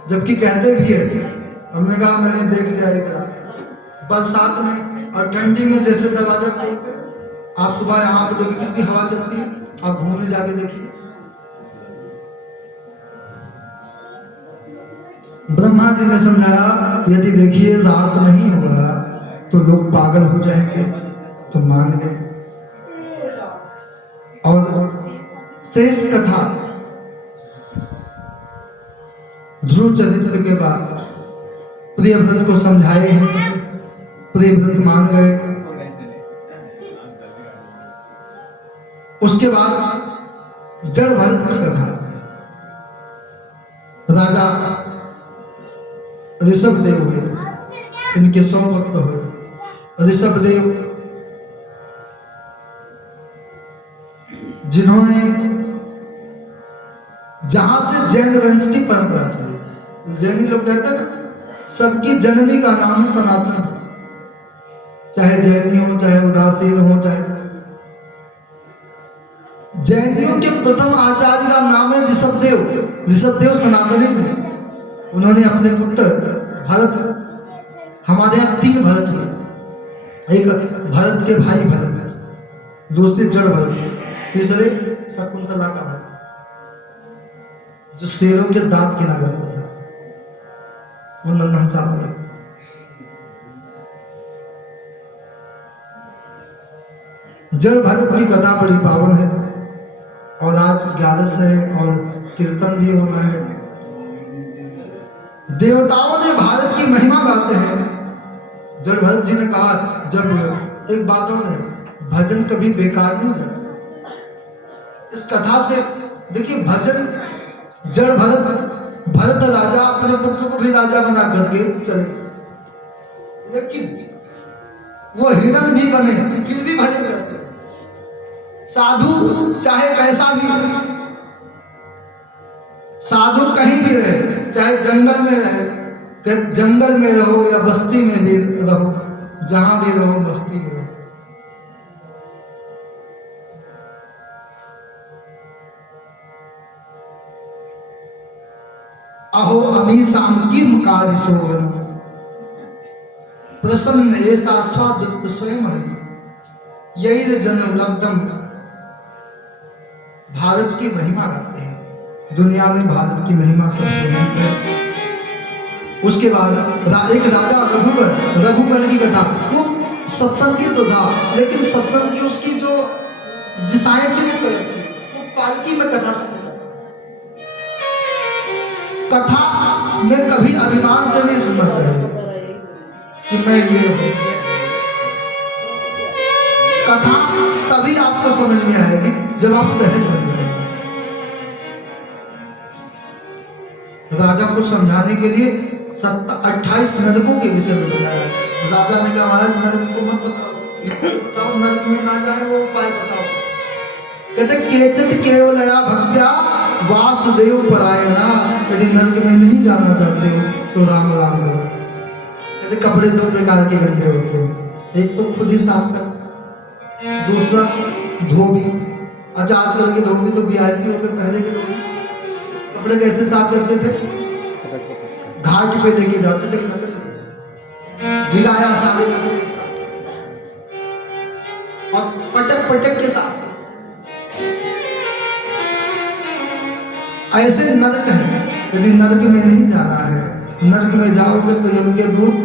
जबकि कहते भी है, हमने कहा मैंने देख लिया एक रात बरसात में और ठंडी में, जैसे दरवाजा खोलते आप सुबह यहाँ पे देखिए कितनी हवा चलती है, आप घूमने जाके देखिए। ब्रह्मा जी ने समझाया, यदि देखिए रात नहीं होगा तो लोग पागल हो जाएंगे, तो मान गए। और शेष कथा ध्रुव चरित्र के बाद प्रियव्रत को समझाए, प्रियव्रत मान गए। उसके बाद जड़ भरत की कथा, राजा ऋषभ देव हुए, इनके 100 भक्त हुए। ऋषभ देव जिन्होंने, जहां से जैन वंश की परंपरा चली, जैनी लोग कहते हैं सबकी जननी का नाम सनातन, चाहे जैनी हो, चाहे उदासीन हो, चाहे जैनियों के प्रथम आचार्य का नाम है ऋषभदेव। ऋषभदेव सनातनी में उन्होंने अपने पुत्र भरत, हमारे यहाँ 3 भरत हुए, एक भरत के भाई भरत, दूसरे जड़ भरत, तीसरे शकुंतला का भरत जो शेरों के दांत के नागर था, वो नन्हा सा भरत। जड़ भरत की कथा बड़ी पावन है और आज 11 है और कीर्तन भी होना है। देवताओं ने भारत की महिमा गाते हैं। जड़ भरत जी ने कहा, जब एक बातों ने भजन कभी बेकार नहीं है। इस कथा से देखिए, भजन जड़ भरत राजा अपने पुत्र को भी राजा बना करके चले, लेकिन वो हिरण भी बने फिर भी भजन करते। साधु चाहे कैसा भी, साधु कहीं भी रहे, चाहे जंगल में रहे, जंगल में रहो या बस्ती में भी रहो, जहां भी रहो बस्ती में रहो, अहो अमीशाम किम कारिसोवन प्रसन्न ऐसा स्वादुक्त स्वयं हरि, यही जन्म लब्धम। भारत की महिमा गाते हैं, दुनिया में भारत की महिमा सबसे उन्नत है। उसके बाद एक राजा रघुगण की कथा, वो सत्संगी तो था, लेकिन सत्संग की उसकी जो दिशाएं थी वो पालकी में कथा सुनता। कथा में कभी अभिमान से नहीं सुनना चाहिए कि मैं ये हूं। कथा तभी आपको समझ में आएगी जब आप सहज बन जाएंगे। राजा को समझाने के लिए 28 नरकों के विषय में बताया। राजा ने कहा, महाराज नरक को मत बताओ, नरक में ना जाए वो उपाय बताओ। कहते केचित केवलया भक्त्या वासुदेव परायणा, यदि नरक में नहीं जाना चाहते हो तो राम राम करो। कहते कपड़े 2 प्रकार के गंदे होते हैं, एक तो खुद ही साफ कर, दूसरा धोबी। अच्छा आजकल के धोबी तो VIP हो गए, पहले के धोबी कपड़े कैसे साफ करते थे? घाट पे लेके जाते थे, भिगाया सारे और पटक के साथ। ऐसे नरक है, यदि नरक में नहीं जाना है, नरक में जाओगे तो यम के दूत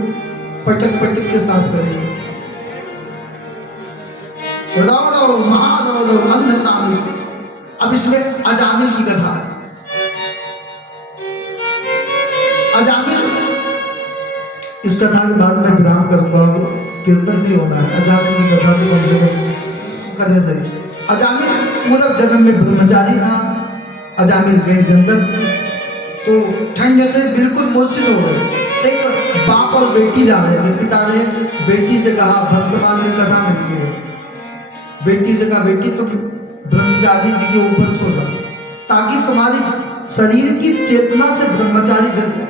पटक के साथ करेंगे। अब इसमें अजामिल की कथा है। अजामिल, इस कथा के बाद मैं विराम करूंगा, कीर्तन भी होना है। अजामिल की कथा भी कम से कम करने सही। अजामिल पूर्व जन्म में ब्रह्मचारी था। अजामिल गए जंगल, तो ठंड से बिल्कुल मूर्छित हो गए। एक बाप और बेटी जा रहे थे, पिता ने बेटी से कहा, वर्तमान में कथा मिली है, बेटी से कहा, बेटी तो ब्रह्मचारी जी के ऊपर सो जाओ, ताकि तुम्हारी शरीर की चेतना से ब्रह्मचारी जल जाए।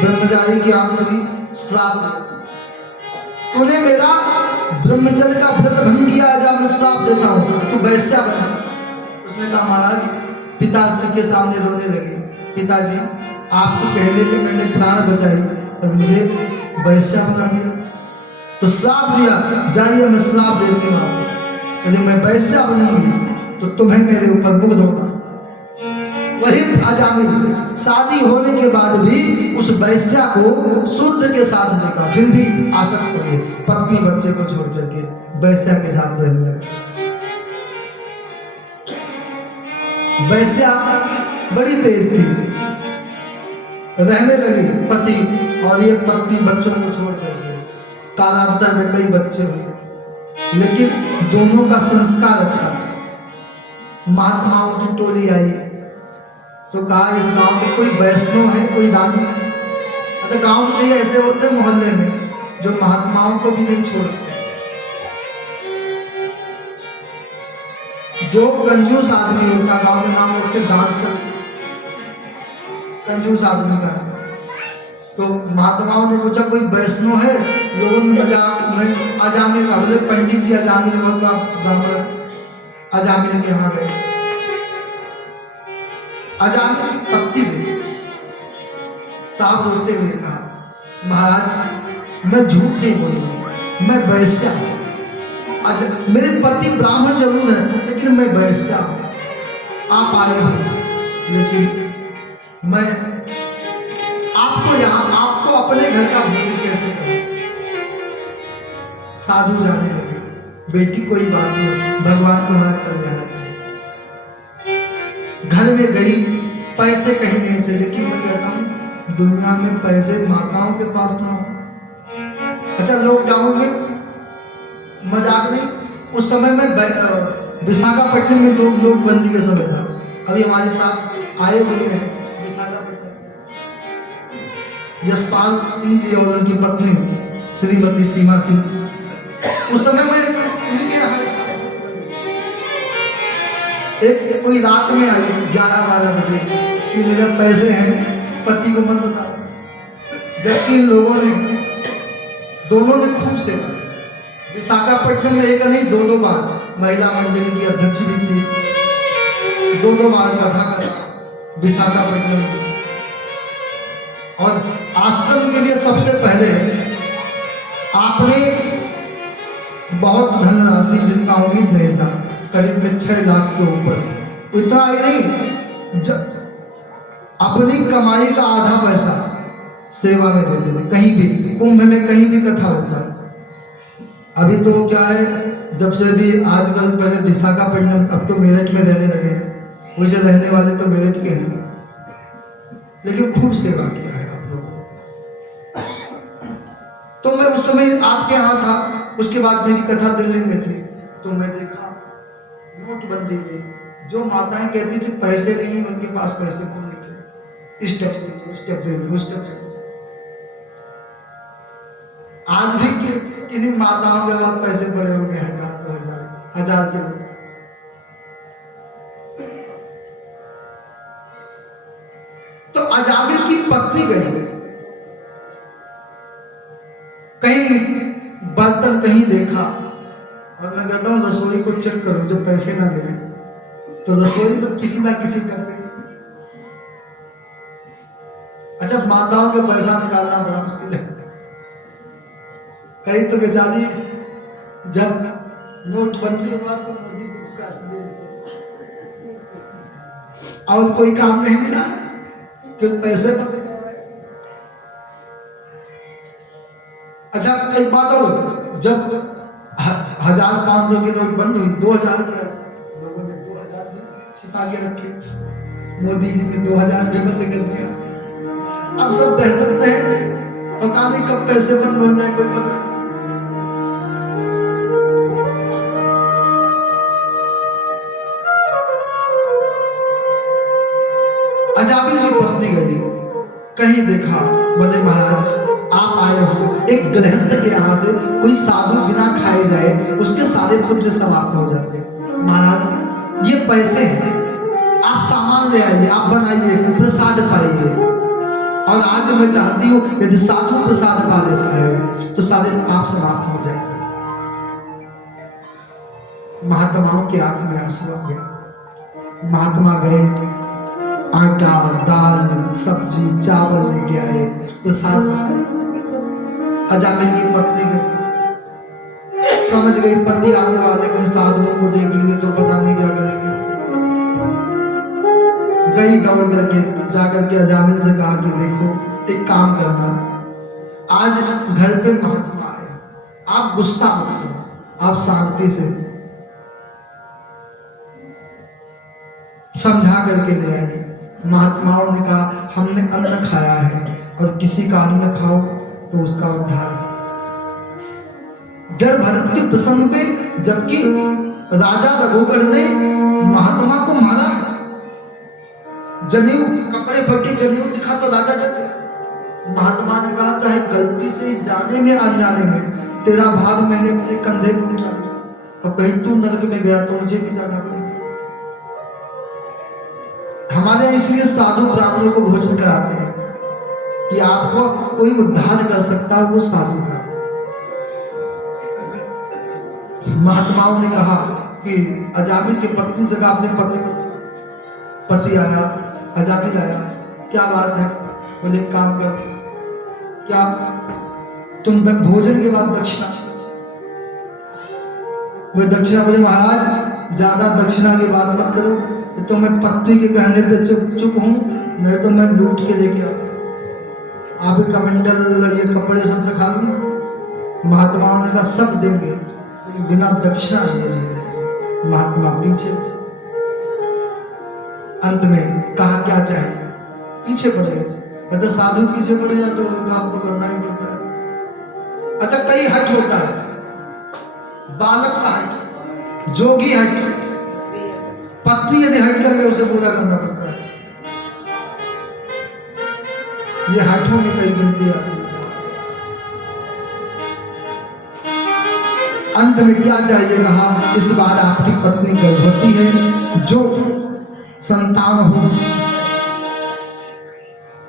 ब्रह्मचारी की आखिरी श्राप, तूने मेरा ब्रह्मचर्य का व्रत भंग किया, जब मैं श्राप देता हूं तू वैश्या बना। उसने कहा, महाराज, पिता के सामने रोने लगे, पिताजी आपके कहने पे मैंने प्राण बचाई और मुझे वैश्या बना दिया, तो श्राप दिया, जाइए मैं श्राप दे दूंगा, यदि मैं वैश्या बनूंगी तो तुम्हें मेरे ऊपर मुग्ध होगा। वही अजामिल शादी होने के बाद भी उस वैश्या को शुद्ध के साथ देखा, फिर भी आसक्त हुए, पत्नी बच्चे को छोड़ करके वैश्या के साथ रहने लगे। वैश्या बड़ी तेज थी, रहने लगी पति और ये पत्नी बच्चों को छोड़ करके। कालांतर में कई बच्चे हुए, लेकिन दोनों का संस्कार अच्छा था। महात्माओं की टोली आई तो कहा इस गांव में कोई वैष्णव है, कोई दानी। अच्छा, गांव में ऐसे होते मोहल्ले में जो महात्माओं को भी नहीं छोड़ते। जो कंजूस आदमी होता गांव में नाम होते दान चलते, कंजूस आदमी का। तो महात्माओं ने पूछा कोई वैष्णव है? लोगों ने अजामिल का, बोले पंडित जी अजामिल बहुत बड़ा ब्राह्मण, अजामिल के यहाँ गए। अजामिल की पत्नी ने साफ रोते हुए कहा महाराज मैं झूठ नहीं बोलूंगी, मैं वैश्या हूं। मेरे पति ब्राह्मण जरूर है लेकिन मैं वैश्या हूं। आप आए हो लेकिन मैं आपको अपने घर का भोजन कैसे करूं? साधु जाने लगे, बेटी कोई बात नहीं, भगवान तुम्हारा कल्याण करे। घर में गई, पैसे कहीं नहीं थे, लेकिन मैं कहता हूं दुनिया में पैसे माताओं के पास ना हो। अच्छा, लॉकडाउन में मजाक नहीं, उस समय में विशाखापट्टनम में लोग बंदी का समय था। अभी हमारे साथ आए हुए हैं विशाखापट्टनम से यशपाल सिंह जी और उनकी पत्नी श्रीमती सीमा सिंह। उस समय में एक कोई रात में आई 11-12 बजे कि मेरे पैसे हैं, पति को मत बता। जबकि लोगों ने, दोनों ने खूब सेवा। विशाखापट्टनम में एक नहीं 2 बार महिला मंडली की अध्यक्ष भी थी, 2 बार कथा करा विशाखापट्टनम में। और आश्रम के लिए सबसे पहले आपने बहुत धनराशि, जितना उम्मीद नहीं था, करीब में 6 लाख के ऊपर, इतना ही नहीं, अपनी कमाई का आधा पैसा सेवा में देते थे। कहीं भी कुंभ में कहीं भी कथा होता है। अभी तो क्या है, जब से भी आजकल, पहले विशाखापट्टनम, अब तो मेरठ में रहने लगे हैं, वैसे रहने वाले तो मेरठ के हैं, लेकिन खूब सेवा किया है आप लोगों। तो मैं उस समय आपके यहाँ था, उसके बाद मेरी कथा दिल्ली में थी, तो मैं देखा नोटबंदी में जो माताएं कहती थी पैसे नहीं, उनके पास पैसे कौन निकले, स्टेप दे दो, स्टेप दे दो। आज भी किसी माताओं के बहुत पैसे पड़े होंगे, 1000 के। तो अजामिल की पत्नी गई, कहीं बर्तन कहीं देखा, और मैं कहता हूँ रसोई को चेक करो, जब पैसे ना मिले तो रसोई में किसी ना किसी करके। अच्छा, माताओं के पैसा निकालना बड़ा मुश्किल है। कहीं तो बेचारी जब नोटबंदी हुआ तो मोदी जी को और कोई काम नहीं मिला कि पैसे बंद कर रहे। अच्छा, एक बात और, जब 1500 की नोट बंद हुई, 2000 लोगों ने 2000 भी छिपा के रखे, मोदी जी ने 2000 भी बंद कर दिया। अब सब दहशत है, पता नहीं कब पैसे बंद हो जाए, कोई पता नहीं। अजामिल की पत्नी गई, कहीं देखा, बोले महाराज आप आए हो, एक गृहस्थ के यहाँ से कोई साधु बिना खाए जाए, उसके सारे पुत्र समाप्त हो जाते। महाराज ये पैसे हैं, आप सामान ले आइए, आप बनाइए, प्रसाद पाइए। और आज मैं चाहती हूँ यदि साधु प्रसाद पा लेता है तो सारे पाप समाप्त हो जाएंगे। महात्माओं की आंख में आंसू आ गया। महात्मा गए, आटा, दाल, सब्जी, चावल लेके आए, प्रसाद। अजामिल की पत्नी समझ गई पति आने वाले को, साधुओं को देख लिए तो पता नहीं क्या करेंगे। गई दौड़ करके जाकर के अजामिल से कहा कि देखो एक काम करना, आज घर पे महात्मा आए, आप गुस्सा मत करो, आप शांति से समझा करके ले आइए। महात्माओं ने कहा हमने अन्न खाया है और किसी का अन्न खाओ तो उसका उद्धार। जड़ भरत के प्रसंग में जबकि राजा रघुवर ने महात्मा को मारा, जनेऊ कपड़े फटे जनेऊ दिखा तो राजा डर गया। महात्मा ने कहा चाहे गलती से जाने में अनजाने में तेरा भार मैंने अपने कंधे पर उठा लिया और कहीं तू नरक में गया तो मुझे भी जाना पड़ेगा। हमारे इसलिए साधु ब्राह्मणों को भोजन कराते हैं कि आपको कोई उद्धार कर सकता है, वो साधु का। महात्माओं ने कहा कि अजामिल की पत्नी से कहा अपने पति आया, अजामिल आया, क्या बात है? बोले काम कर, क्या तुम भोजन के बाद दक्षिणा? वे दक्षिणा बोले महाराज ज्यादा दक्षिणा की बात मत करो, तो मैं पत्नी के कहने पे चुप हूं, नहीं तो मैं लूट के लेके आता। आप कमेंडल ये कपड़े सब दिखा दूं। महात्माओं ने कहा सब देंगे लेकिन बिना दक्षिणा दिए। महात्मा पीछे, अंत में कहा क्या चाहिए, पीछे पड़ गए। अच्छा साधु पीछे पड़ जाए तो आपको करना ही पड़ता है। अच्छा कई हट होता है, बालक का हट, जोगी हट, पत्नी यदि हट कर ले उसे पूजा करना पड़ता है। ये हटों में कई गिनती आती है। अंत में क्या चाहिए कहा, इस बार आपकी पत्नी गर्भवती है, जो संतान हो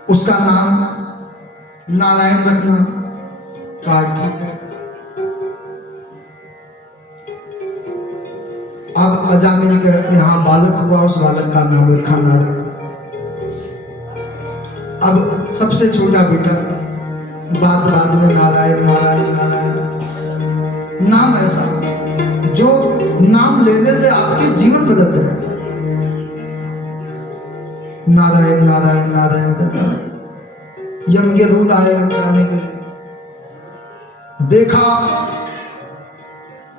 उसका नाम नारायण रखना। कहा ठीक है। अब अजामिल के यहाँ बालक हुआ, उस बालक का नाम रखा नारायण। अब सबसे छोटा बेटा बाद में नारायण नारायण नारायण नाम ऐसा जो नाम लेने से आपके जीवन बदल जाए। नारायण नारायण नारायण करता यम के दूत आए कराने के लिए, देखा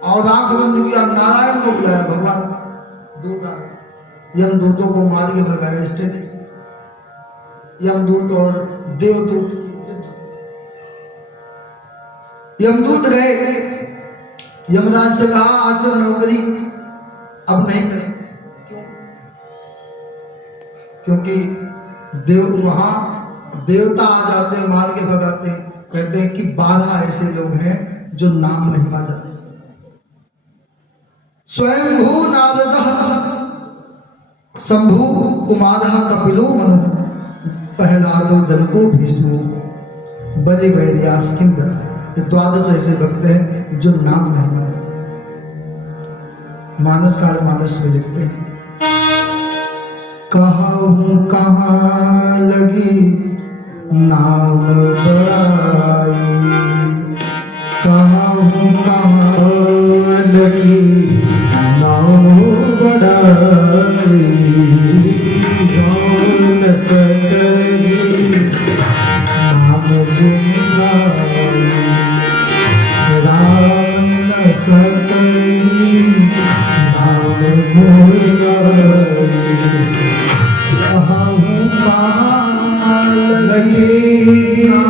और आंख बंद किया, नारायण को बुलाया, भगवान दूत आए, यम दूतों को मार के भगाया स्टेज। यमदूत और देवदूत, यमदूत गए, यमराज से कहा आज से नौकरी अब नहीं करें। क्यों? क्योंकि वहां देवता आ जाते हैं, मार के भगाते हैं। कहते हैं कि 12 ऐसे लोग हैं जो नाम महिमा जानते। स्वयंभू नारदः शंभु कुमारः कपिलो मनु प्रहलादो जनको भीष्मो बलि वैर्यास किंकर। 12 ऐसे भक्त हैं जो नाम महिमा मानस काल मानस में लिखते हैं। कहाँ लगी नाम बड़ाई, कहाँ लगी नाम बड़ाई, जान सकई नाम गुणगाई, राम न सकई नाम गुणगाई। कहाँ लगी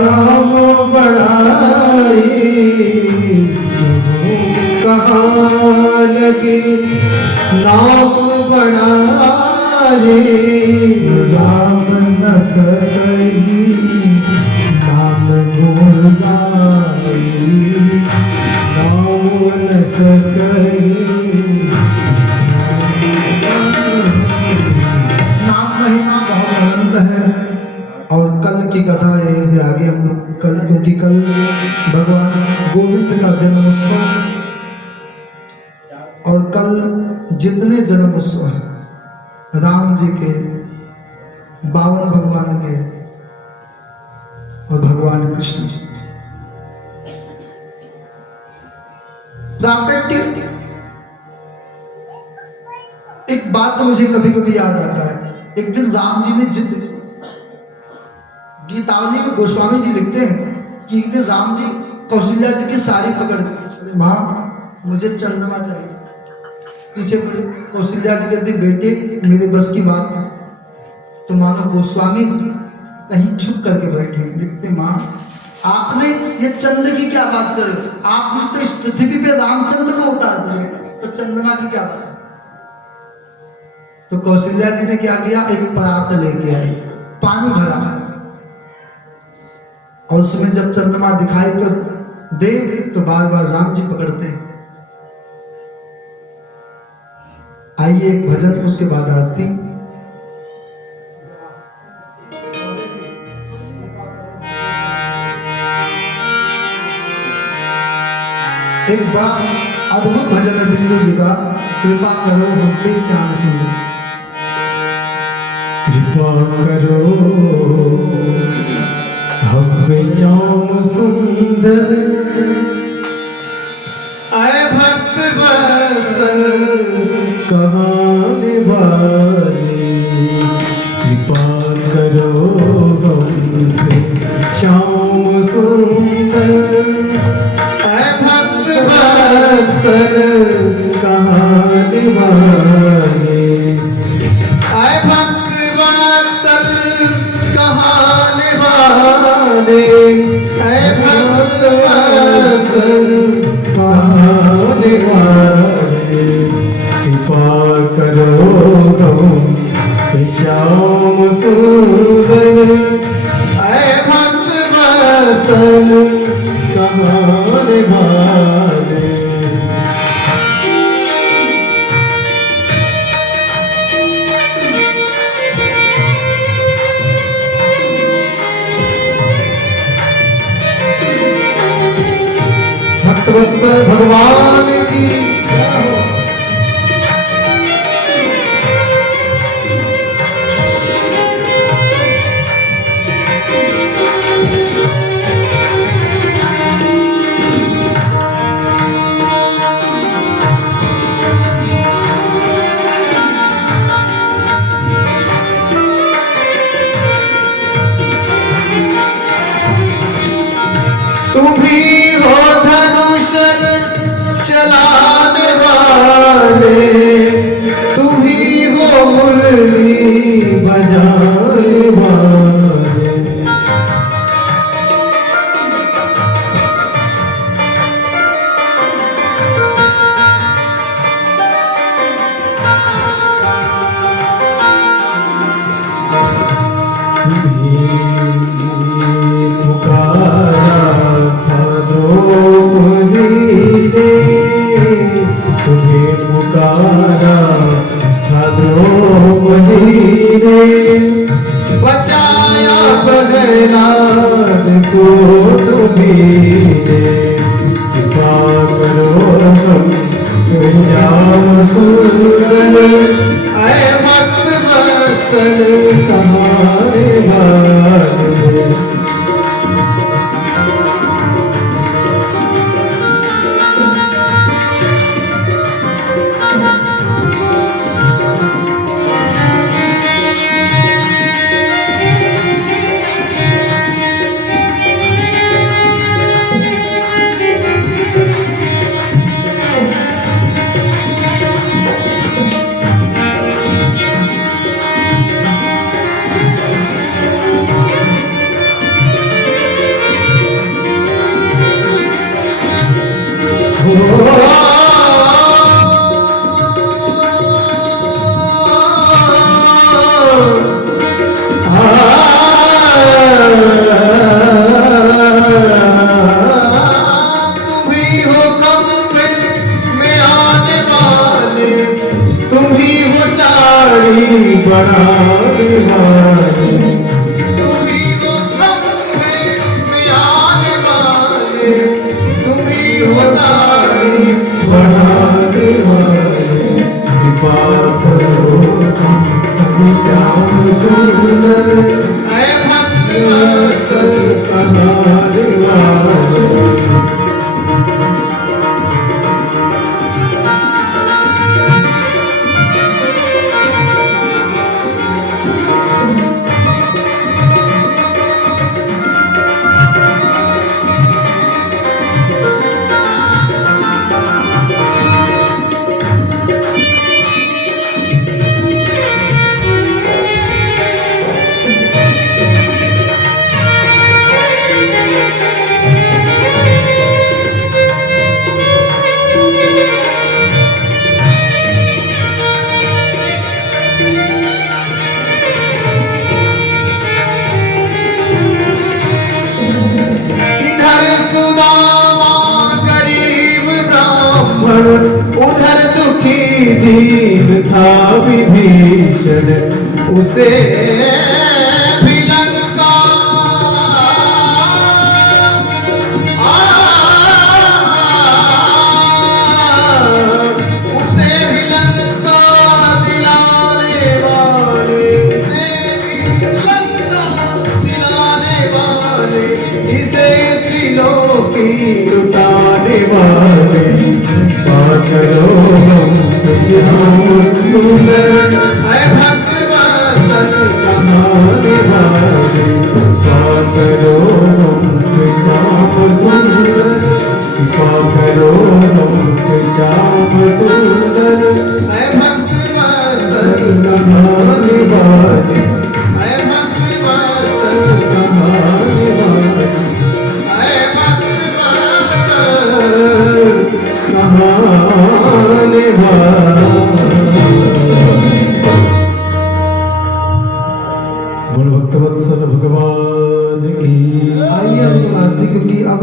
नाम बड़ाई, कहाँ लगी नाम बड़ाई, राम न सकई नाम गुणगाई, राम न सकई। नाम महिमा बहुत आनंद है। और कल की कथा यहीं से आगे हम लोग कल, क्योंकि कल भगवान गोविंद का जन्म उत्सव, और कल जितने जन्म उत्सव है राम जी के, 52 भगवान के और भगवान कृष्ण जी प्राकट्य। एक बात तो मुझे कभी कभी याद आता है, एक दिन राम जी ने जिद, गीतावली में गोस्वामी जी लिखते हैं कि एक दिन राम जी कौशल्या जी की साड़ी पकड़ के, माँ मुझे चंद्रमा चाहिए। पीछे कौशल्या जी कहती बेटे मेरे बस की बात है, तो मानो गोस्वामी कहीं छुप करके बैठे लिखते, माँ आपने ये चंद्र की क्या बात कर, आपने तो इस पृथ्वी पे रामचंद्र को उतार दिया, तो चंद्रमा की क्या बात। तो कौशल्या जी ने क्या किया, एक परात लेके आई, पानी भरा और उसमें जब चंद्रमा दिखाई तो दे तो बार बार राम जी पकड़ते हैं। आइए एक भजन, उसके बाद आरती। एक बार अद्भुत भजन है बिंदु जी का, कृपा करो हम पे श्याम सुंदर। कृपा करो हम पे श्याम सुंदर, आए भक्त वत्सल कहाने वाले। कृपा करो हम पे श्याम सुंदर, आए भक्त वत्सल कहाने वाले। आए भक्त वत्सल कहाने वाले, आए भक्त वत्सल कहाने वाले। कृपा करो हम श्याम सुंदर, आए भक्त वत्सल कहाने वाले। भक्तवत्सल भगवान की जय हो। तुम्ही हो धनुष चलाने वाले, तुम्ही हो मुरली बजाने वाले। तुम्ही पुकारा था द्रौपदी ने, तुम्हें पुकारा था द्रौपदी ने। बचाया प्रहलाद को तुम्हीने। कृपा करो हम श्याम सुंदर, आए भक्त वत्सल कहाने वाले। बनाने वाले, तुम्ही हो खंभे में आने वाले, तुम्ही हो साड़ी बनाने वाले। कृपा करो हम श्याम सुंदर, ऐ भक्त वत्सल कहाने वाले। दीन था विभीषण उसे भी लंका उसे भी लंका दिलाने वाले उसे भी लंका दिलाने वाले जिसे त्रिलोकी लुटाने वाले साकरो सुंदर है भक्तवत्सल कहाने वाले साकरो श्याम सुंदर साकरो श्याम सुंदर है भक्तवत्सल कहाने वाले है भक्तवत्सल कहाने वाले है भक्तवत्सल कहाने बोल भक्तवत्सल भगवान की आइए हम लोग आरती, क्योंकि अब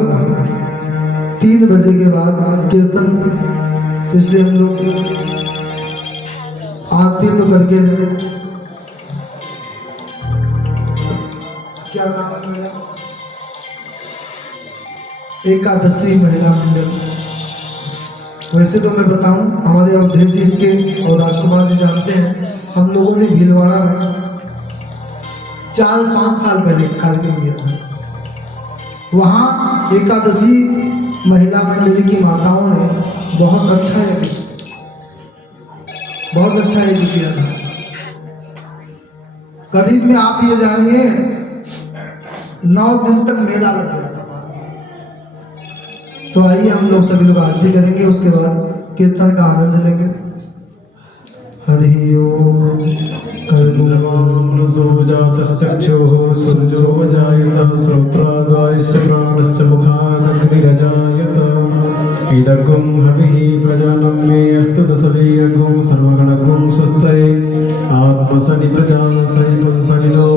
3 बजे के बाद कीर्तन, इसलिए हम लोग आरती तो करके, क्या नाम है मेरा, एकादशी महिला मंडल। वैसे तो मैं बताऊं, हमारे अवधेश जी इसके और राजकुमार जी जानते हैं, हम लोगों ने भीलवाड़ा में 4-5 साल पहले कार्यक्रम किया था। वहाँ एकादशी महिला मंडली की माताओं ने बहुत अच्छा यज्ञ किया था। करीब में आप ये जानिए 9 दिन तक मेला लग गया था। तो आइए हम लोग सभी लोग आरती करेंगे, उसके बाद कीर्तन का आनंद लेंगे। हरि ओम। कर्णवामनुसोजातश्चक्षुः सूर्यो जायतः श्रोत्रागाश्च प्राणश्च मुखादग्निरजायत इदगुं हविः प्रजानं मे अस्तु दशवीरगुं सर्वगणगुं स्वस्तये आत्मसनि प्रजा सहि पशुसनिजो